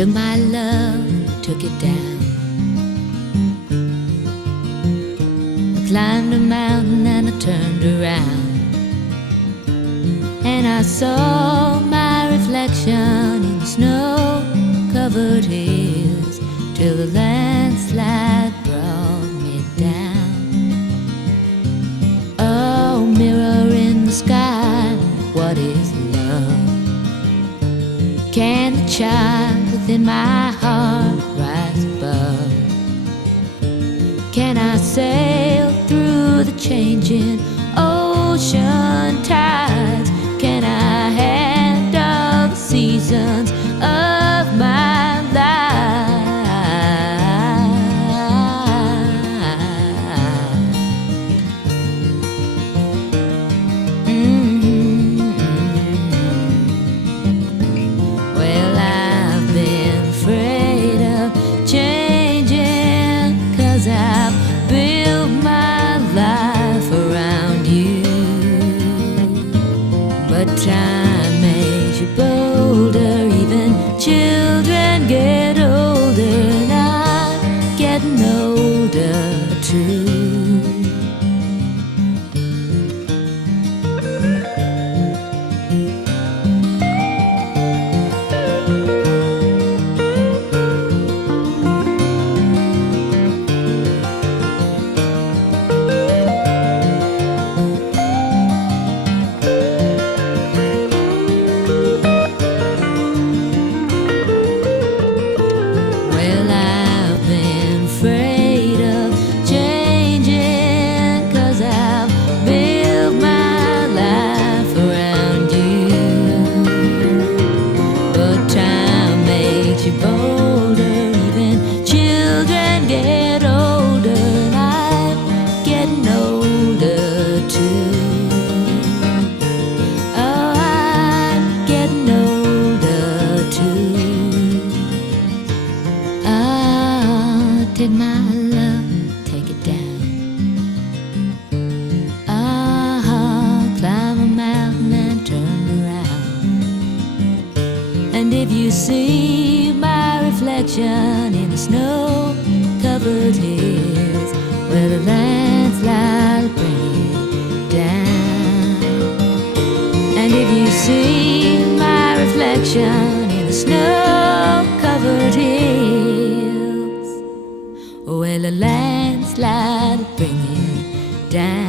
took my love, took it down. I climbed a mountain and I turned around, and I saw my reflection in snow-covered hills, till the landslide brought me down. Oh, mirror in the sky, what is love? Can the child within my heart rise above? Can I sail through the changing ocean tides? Can I handle the seasons of my life? Well, I've been afraid of changing, 'cause I've built my life around you. But time makes you bolder, even children get older, and I'm getting older too. Take my love, take it down. Climb a mountain and turn around. And if you see my reflection in the snow-covered hills, where the landslide will bring it down. And if you see my reflection in the snow-covered hills, well, a landslide will bring it down.